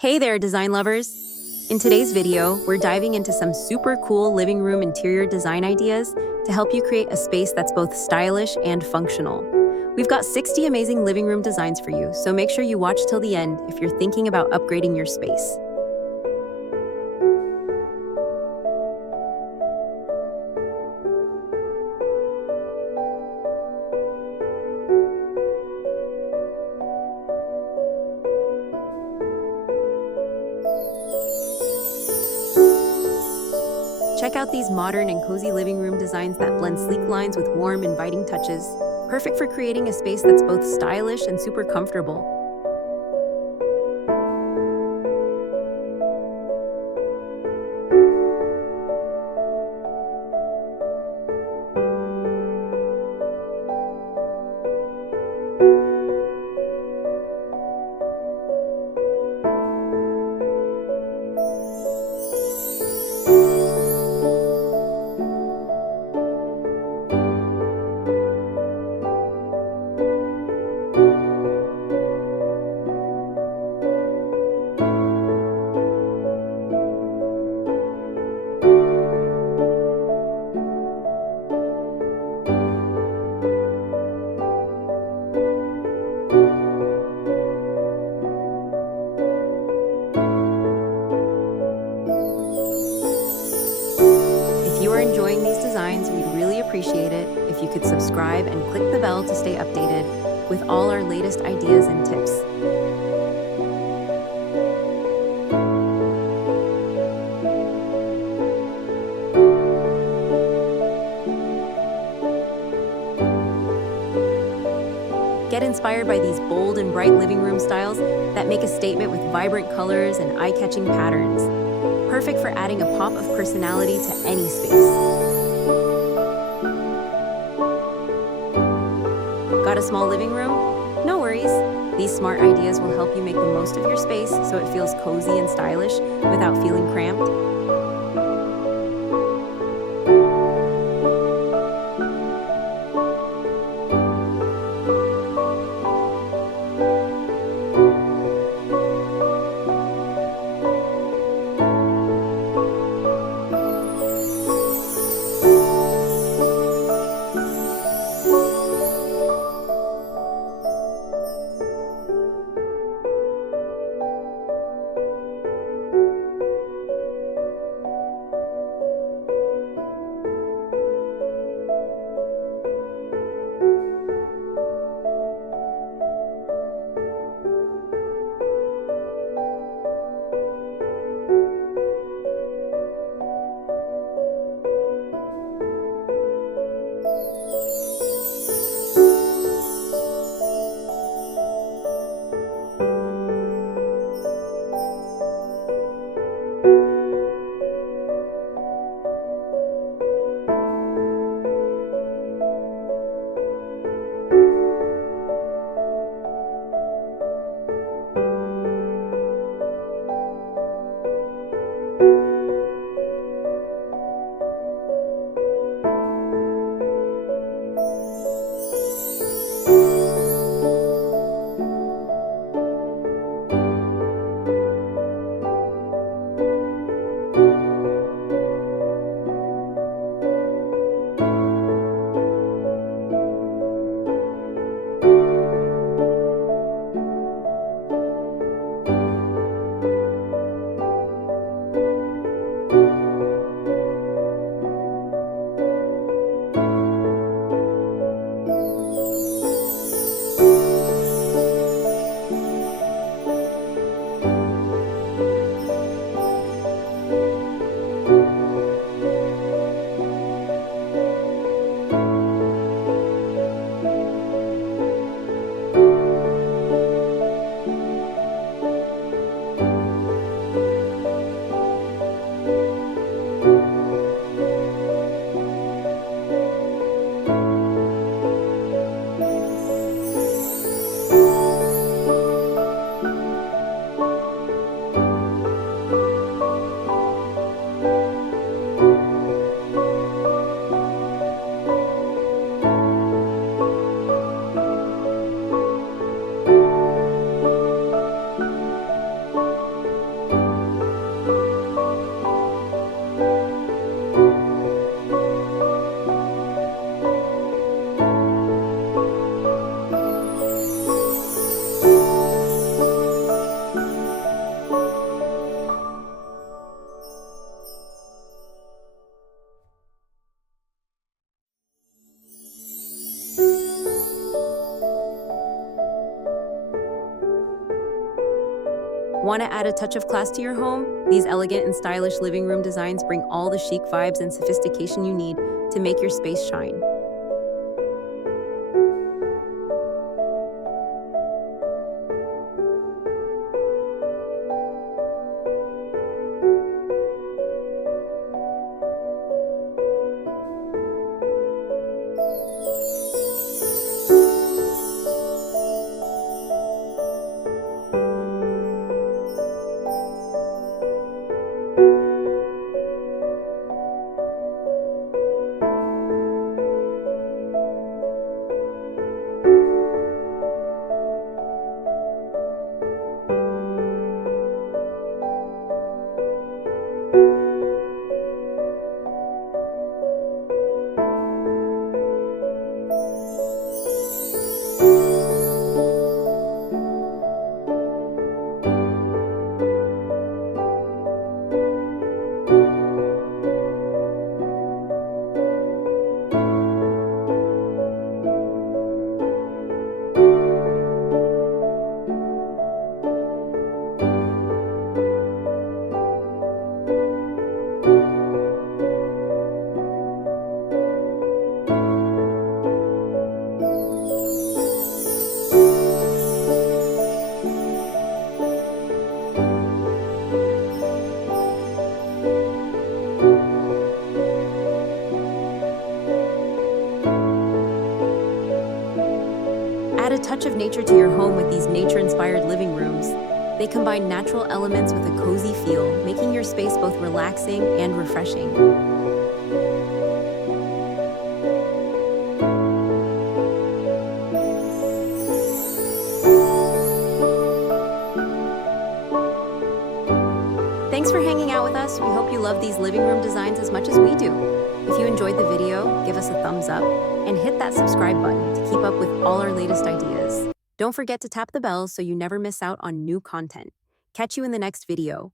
Hey there, design lovers! In today's video, we're diving into some super cool living room interior design ideas to help you create a space that's both stylish and functional. We've got 60 amazing living room designs for you, so make sure you watch till the end if you're thinking about upgrading your space. Check out these modern and cozy living room designs that blend sleek lines with warm, inviting touches. Perfect for creating a space that's both stylish and super comfortable. If you are enjoying these designs, we'd really appreciate it if you could subscribe and click the bell to stay updated with all our latest ideas and tips. Get inspired by these bold and bright living room styles that make a statement with vibrant colors and eye-catching patterns. Perfect for adding a pop of personality to any space. Got a small living room? No worries. These smart ideas will help you make the most of your space so it feels cozy and stylish without feeling cramped. Want to add a touch of class to your home? These elegant and stylish living room designs bring all the chic vibes and sophistication you need to make your space shine. Add a touch of nature to your home with these nature-inspired living rooms. They combine natural elements with a cozy feel, making your space both relaxing and refreshing. Thanks for hanging out with us. We hope you love these living room designs as much as we do. If you enjoyed the video, give us a thumbs up and hit that subscribe button to keep up with all our latest ideas. Don't forget to tap the bell so you never miss out on new content. Catch you in the next video.